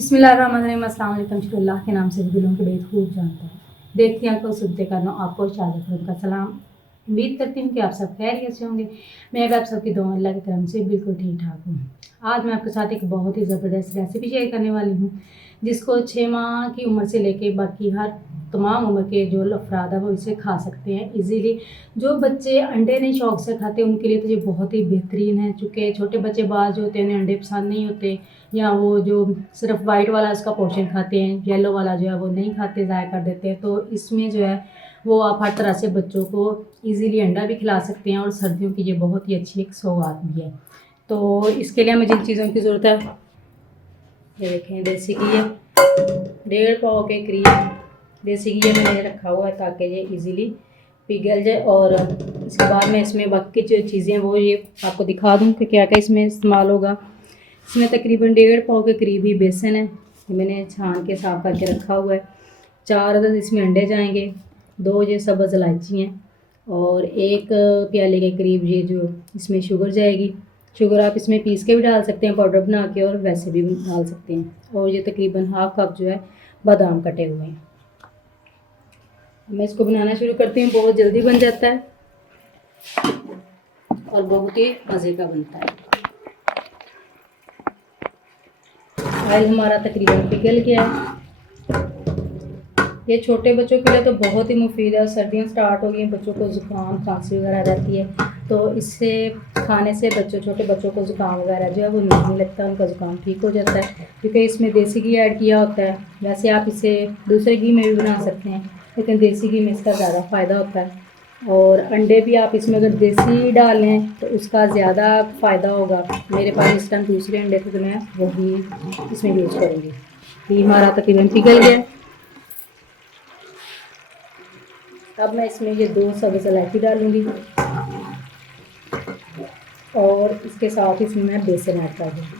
बिस्मिल्लाहिर्रहमानिर्रहीम। अस्सलाम वालेकुम। शुक्र अल्लाह के नाम से दिलों के बेद खूब जानता है। देखती आंखों सुनते कानों आपको शाहजफर का सलाम। उम्मीद करती हूँ कि आप सब खैरियत से होंगे। मैं भी आप सबकी दुआ अल्लाह की करम से बिल्कुल ठीक ठाक हूँ। आज मैं आपके साथ एक बहुत ही ज़बरदस्त रेसिपी शेयर करने वाली हूँ, जिसको 6 माह की उम्र से लेके बाकी हर तमाम उम्र के जो अफराद हैं वो इसे खा सकते हैं इजीली। जो बच्चे अंडे नहीं शौक से खाते उनके लिए तो ये बहुत ही बेहतरीन है, चूँकि छोटे बच्चे बाज़ जो होते हैं उन्हें अंडे पसंद नहीं होते, या वो जो सिर्फ वाइट वाला उसका पोर्शन खाते हैं, येलो वाला जो है वो नहीं खाते, ज़ाया कर देते हैं। तो इसमें जो है वो आप हर तरह से बच्चों को इजीली अंडा भी खिला सकते हैं और सर्दियों की ये बहुत ही अच्छी एक सौगात भी है। तो इसके लिए हमें जिन चीज़ों की ज़रूरत है, ये देखें, देसी घी है 1.5 पाव के करीब। देसी घी मैंने रखा हुआ है ताकि ये इजीली पिघल जाए। और इसके बाद मैं इसमें बाकी जो चीज़ें वो ये आपको दिखा दूँ कि क्या क्या इसमें इस्तेमाल होगा। इसमें तकरीबन 1.5 पाव के करीब ही बेसन है, ये मैंने छान के साफ करके रखा हुआ है। 4 अदद इसमें अंडे जाएंगे, 2 ये सब्ज़ इलायची हैं, और 1 प्याले के करीब ये जो इसमें शुगर जाएगी। शुगर आप इसमें पीस के भी डाल सकते हैं पाउडर बना के, और वैसे भी डाल सकते हैं। और ये तकरीबन हाफ कप जो है बादाम कटे हुए हैं। मैं इसको बनाना शुरू करती हूँ। बहुत जल्दी बन जाता है और बहुत ही मज़े का बनता है। ऑयल हमारा तकरीबन पिघल गया है। ये छोटे बच्चों के लिए तो बहुत ही मुफीद है। सर्दियाँ स्टार्ट हो गई हैं, बच्चों को ज़ुकाम खांसी वगैरह रहती है, तो इससे खाने से छोटे बच्चों को ज़ुकाम वगैरह जो है वो नहीं लगता, उनका ज़ुकाम ठीक हो जाता है, क्योंकि इसमें देसी घी ऐड किया होता है। वैसे आप इसे दूसरे घी में भी बना सकते हैं, लेकिन देसी घी में इसका ज़्यादा फ़ायदा होता है। और अंडे भी आप इसमें अगर देसी डाल लें तो उसका ज़्यादा फ़ायदा होगा। मेरे पास इस टाइम दूसरे अंडे थे तो मैं वही इसमें यूज़ करूँगी। घी हमारा तकरीबन पिघल गया। अब मैं इसमें ये 2 सब्ज़ इलायची डालूँगी और इसके साथ इसमें मैं बेसन ऐड कर दूँगी।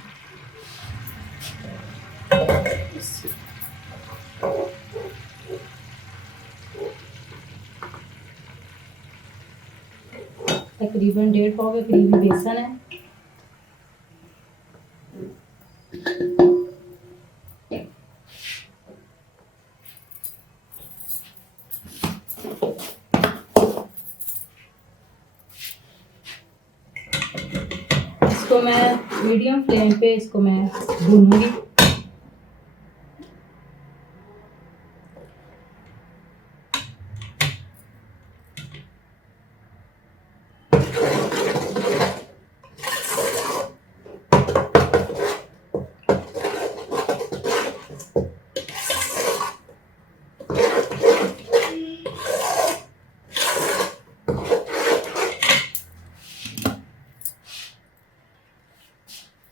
तकरीबन 1.5 पाव के करीब बेसन है। इसको मैं मीडियम फ्लेम पे इसको मैं भूनूंगी।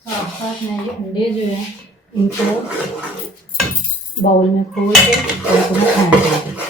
साथ साथ मैं ये अंडे जो है इनको बाउल में खोल के और इनको मैं फेंट दूँगी।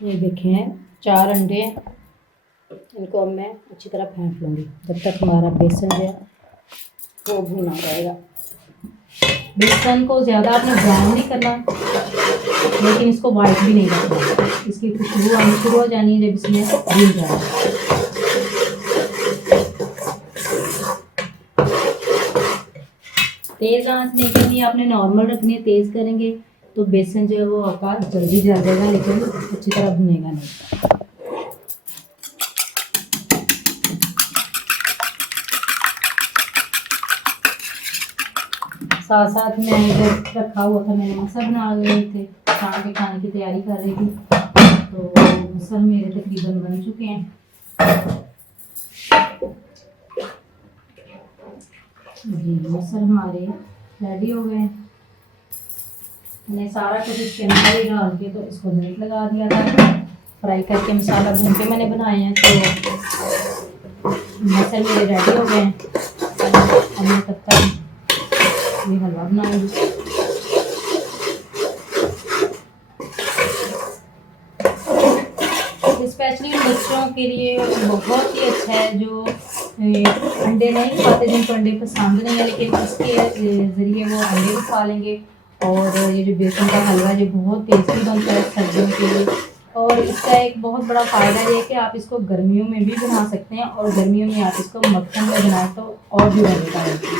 ये देखें 4 अंडे, इनको अब मैं अच्छी तरह फेंट लूँगी जब तक हमारा बेसन जो है वो भुना रहेगा। बेसन को ज़्यादा आपने ब्राउन नहीं करना, लेकिन इसको वाइट भी नहीं रखना। इसकी खुशबू आनी शुरू हो जानी है जब इसमें भून जाए। तेज़ आंच नहीं करनी, आपने नॉर्मल रखनी है। तेज़ करेंगे तो बेसन जो है वो आपका जल्दी जल जाएगा, लेकिन अच्छी तरह भुनेगा नहीं। साथ साथ मैं इधर रखा हुआ था, मैंने मसल बना रहे थे, शाम के खाने की तैयारी कर रही थी। तो मसल मेरे तकरीबन बन चुके हैं। जी मसल हमारे रेडी हो गए हैं। मैंने सारा कुछ इसके अंदर ही डाल के तो इसको मिनट लगा दिया था। फ्राई करके मसाला भून के मैंने बनाए हैं। तो मसाले मेरे रेडी हो गए हैं। अब मैं तब तक ये हलवा बनाऊंगी। स्पेशली बच्चों के लिए बहुत ही अच्छा है जो अंडे नहीं खाते, जिनको अंडे पसंद नहीं है, लेकिन इसके ज़रिए वो अंडे भी खा लेंगे। और ये जो बेसन का हलवा जो बहुत टेस्टी बनता है सर्दियों के लिए। और इसका एक बहुत बड़ा फ़ायदा ये है कि आप इसको गर्मियों में भी बना सकते हैं, और गर्मियों में आप इसको मक्खन में बनाएं तो और भी मज़ेदार होती है।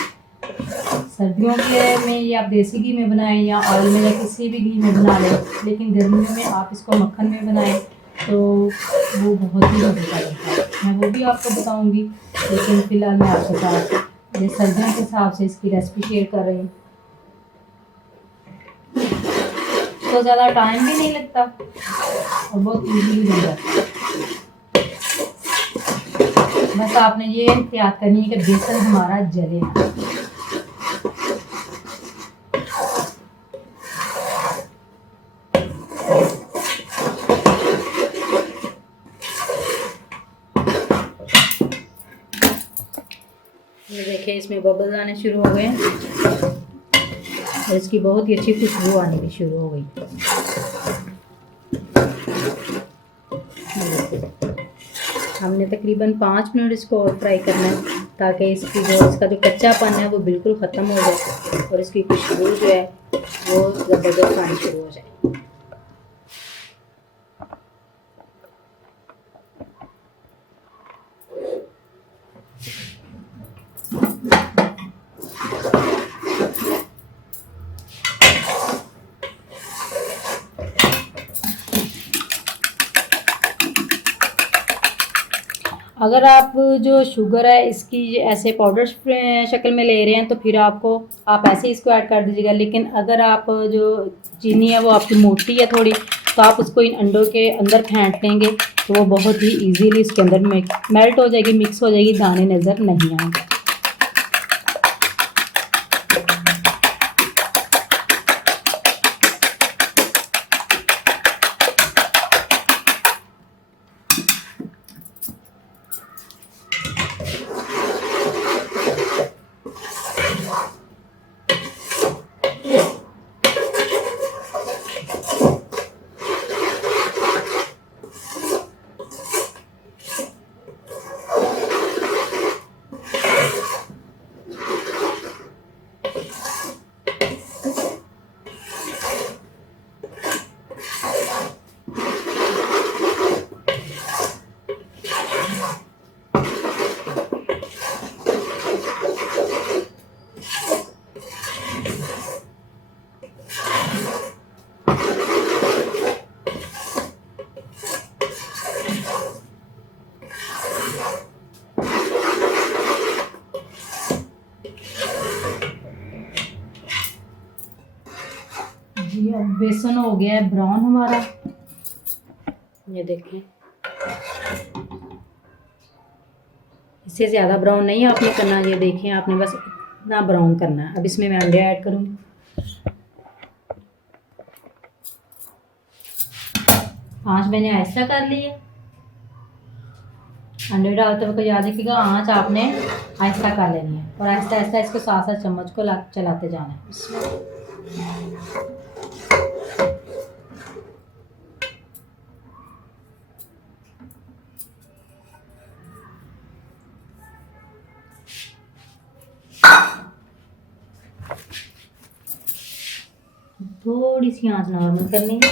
सर्दियों के में ये आप देसी घी में बनाएं या ऑयल में या किसी भी घी में बना लें, लेकिन गर्मियों में आप इसको मक्खन में बनाएं तो वो बहुत ही मज़ेदार लगता है। मैं वो भी आपको बताऊंगी, लेकिन फ़िलहाल मैं आपके साथ ये सर्दियों के हिसाब से इसकी रेसिपी शेयर कर रही हूँ। तो ज़्यादा टाइम भी नहीं लगता और बहुत ईजीली बन जाता है। बस आपने ये एहतियात करनी है कि बेसन हमारा जले ना। ये देखिए इसमें बबल्स आने शुरू हो गए और इसकी बहुत ही अच्छी खुशबू आने भी शुरू हो गई। हमने तकरीबन 5 मिनट इसको और फ्राई करना है ताकि इसका जो कच्चापन है वो बिल्कुल ख़त्म हो जाए और इसकी खुशबू जो है वो ज़बरदस्त आनी शुरू हो जाए। अगर आप जो शुगर है इसकी ऐसे पाउडर शक्ल में ले रहे हैं तो फिर आप ऐसे ही इसको ऐड कर दीजिएगा। लेकिन अगर आप जो चीनी है वो आपकी मोटी है थोड़ी, तो आप उसको इन अंडों के अंदर फेंट लेंगे तो वो बहुत ही इजीली इसके अंदर मेल्ट हो जाएगी, मिक्स हो जाएगी, दाने नज़र नहीं आएंगे। जी अब बेसन हो गया है ब्राउन हमारा, ये देखें। इससे ज़्यादा ब्राउन नहीं आपने करना, ये देखें आपने बस इतना ब्राउन करना है। अब इसमें मैं अंडे ऐड करूँगी। आँच मैंने ऐसा कर ली है। अंडे डालते वक्त याद रखिएगा आँच आपने आहिस्ता कर लेनी है और आहिस्ता आहिस्ता इसको साथ साथ चम्मच को चलाते जाना है। थोड़ी सी आंच नॉर्मल करनी है।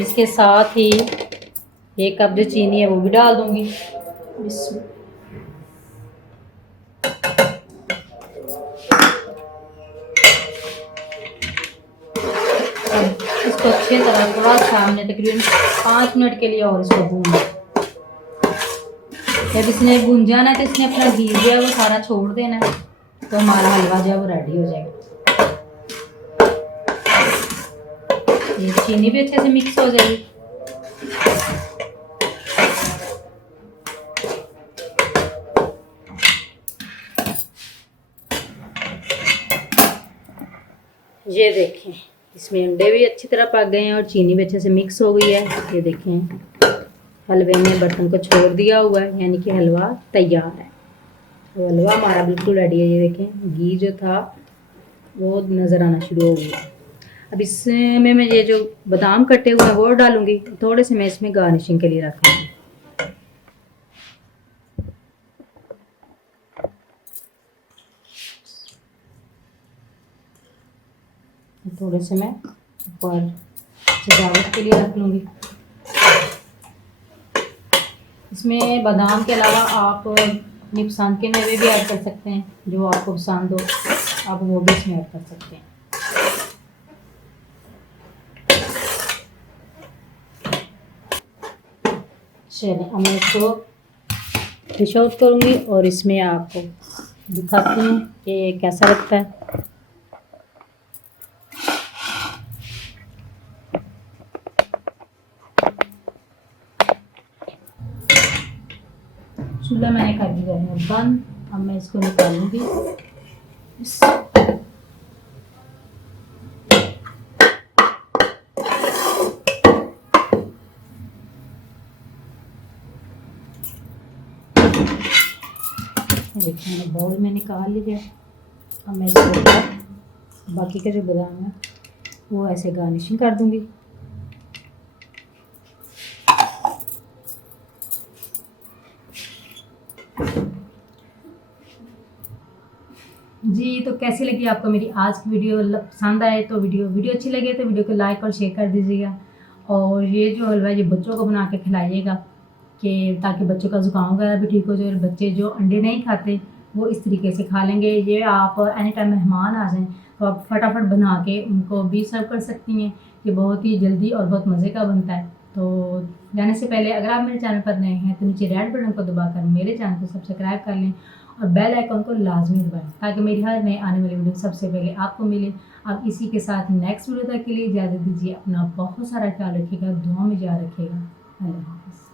इसके साथ ही 1 कप जो चीनी है वो भी डाल दूंगी। इसको अच्छी तरह थोड़ा सा हमने तकरीबन 5 मिनट के लिए और इसको भूनना। जब इसने भून जाना है तो इसने अपना घी जो है वो सारा छोड़ देना है, तो हमारा हलवा जो है वो रेडी हो जाएगा। ये चीनी भी अच्छे से मिक्स हो जाएगी। ये देखें, इसमें अंडे भी अच्छी तरह पक गए हैं और चीनी भी अच्छे से मिक्स हो गई है। ये देखें, हलवे ने बर्तन को छोड़ दिया हुआ है, यानी कि हलवा तैयार है। तो हलवा हमारा बिल्कुल रेडी है। ये देखें, घी जो था वो नज़र आना शुरू हो गया। अब इसमें मैं ये जो बादाम कटे हुए हैं वो डालूंगी, थोड़े से मैं इसमें गार्निशिंग के लिए रख लूँगी। थोड़े से मैं ऊपर सजावट के लिए रख लूँगी। इसमें बादाम के अलावा आप अपनी पसंद के मेवे भी ऐड कर सकते हैं, जो आपको पसंद हो आप वो भी इसमें ऐड कर सकते हैं। चलिए अब मैं इसको डिश आउट करूँगी और इसमें आपको दिखाती हूँ कि कैसा लगता है। चूल्हा मैंने कर दिया है बंद। अब मैं इसको निकालूंगी। देखिए मैंने बाउल में निकाल लिया। अब मैं इसको बाकी का जो बादाम है वो ऐसे गार्निशिंग कर दूंगी। जी, तो कैसी लगी आपको मेरी आज की वीडियो? पसंद आए तो वीडियो अच्छी लगे तो वीडियो को लाइक और शेयर कर दीजिएगा। और ये जो हलवा ये बच्चों को बना के खिलाइएगा कि ताकि बच्चों का ज़ुकाम वगैरह भी ठीक हो जाए। और बच्चे जो अंडे नहीं खाते वो इस तरीके से खा लेंगे। ये आप एनी टाइम मेहमान आ जाएँ तो आप फटाफट बना के उनको भी सर्व कर सकती हैं। ये बहुत ही जल्दी और बहुत मज़े का बनता है। तो जाने से पहले अगर आप मेरे चैनल पर नए हैं तो नीचे रेड बटन को दबाकर मेरे चैनल को सब्सक्राइब कर लें और बेल आइकन को लाजमी दबाएं ताकि मेरी हर नए आने वाली वीडियो सबसे पहले आपको मिले। अब इसी के साथ नेक्स्ट वीडियो तक के लिए इजाज़त दीजिए। अपना बहुत सारा ख्याल रखिएगा, दुआ में याद रखिएगा। अल्लाह हाफ़िज़।